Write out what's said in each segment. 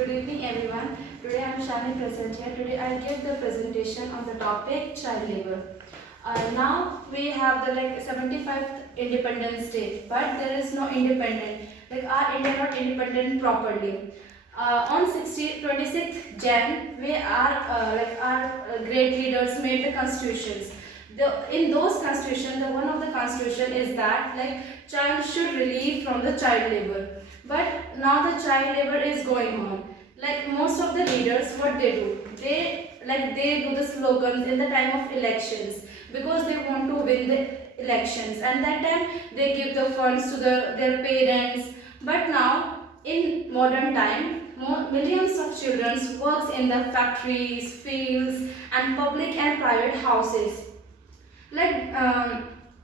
Good evening everyone. Today I am Shani present here. Today I give the presentation on the topic child labor. Now we have the 75th Independence Day, but there is no independent. Our India not independent properly. On 26th Jan, we are our great leaders made the constitutions. In those constitution, the one of the constitution is that child should relieve from the child labor. But now the child labor is going on. Most of the leaders, what they do, they do the slogans in the time of elections because they want to win the elections, and that time they give the funds to their parents. But now in modern time, millions of children works in the factories, fields, and public and private houses.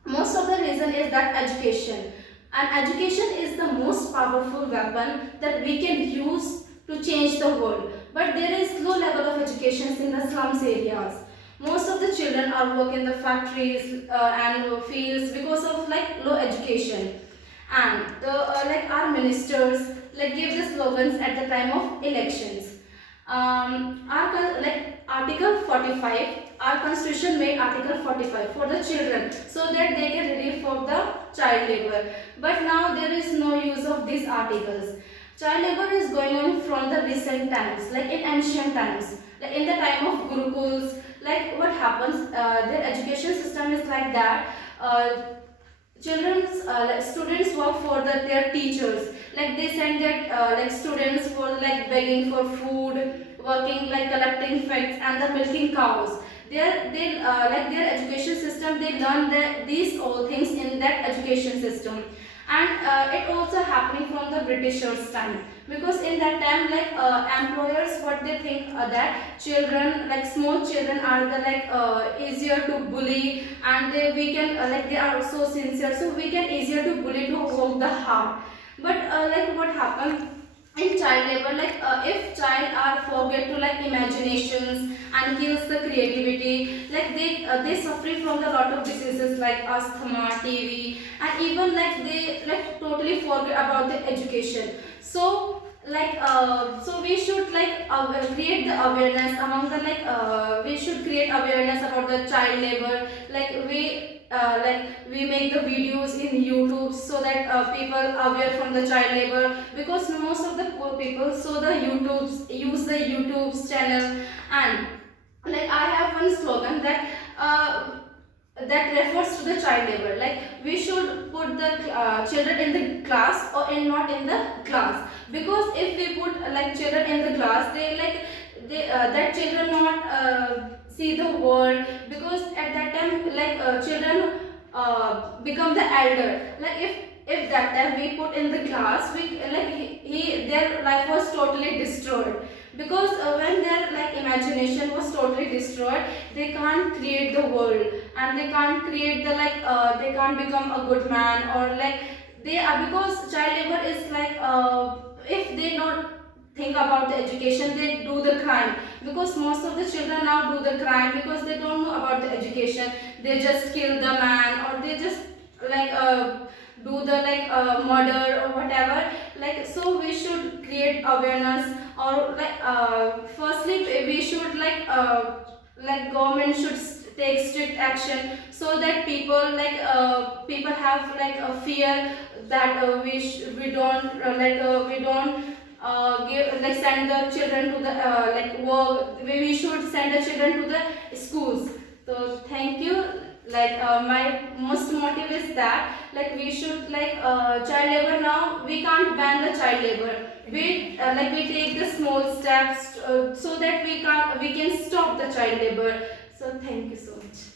Most of the reason is that education, and education is the most powerful weapon that we can use to change the world. But there is low level of education in the slums areas. Most of the children are working in the factories and fields because of low education. And our ministers give the slogans at the time of elections. Article 45, our constitution made Article 45 for the children so that they can relieve from the child labor. But now there is no use of these articles. Child labor is going on from the recent times, in ancient times, in the time of gurukuls. What happens, their education system is like that. Students work for their teachers. They send their students for begging for food, working collecting facts and the milking cows. Their education system, they learn these all things in that education system. And it also happening from the Britishers time, because in that time employers, what they think that children, small children are the easier to bully, and we can they are so sincere, so we can easier to bully to work the hard. But what happened in child labor, if child are forget to imaginations and kills the creativity, they suffer from the lot of diseases like asthma, TB, and even they totally forget about the education. So so we should create the awareness among the we should create awareness about the child labor. We make the videos in YouTube so that people are aware from the child labor, because most of the poor people so the use the YouTube's channel. And I have one slogan that refers to the child labor. We should put the children in the class or not in the class, because if we put children in the class, they that children not see the world, because at that time children become the elder. If that time we put in the class, we their life was totally destroyed, because when their imagination was totally destroyed, they can't create the world, and they can't create the they can't become a good man, or they are, because child labor is if they not think about the education, they do the crime, because most of the children now do the crime because they don't know about the education. They just kill the man, or they just do the murder or whatever. So we should create awareness, or firstly we should government should take strict action, so that people people have a fear that we don't we don't send the children to the work. We should send the children to the schools. So thank you. My most motive is that we should child labor. Now we can't ban the child labor. We take the small steps so that we can stop the child labor. So thank you so much.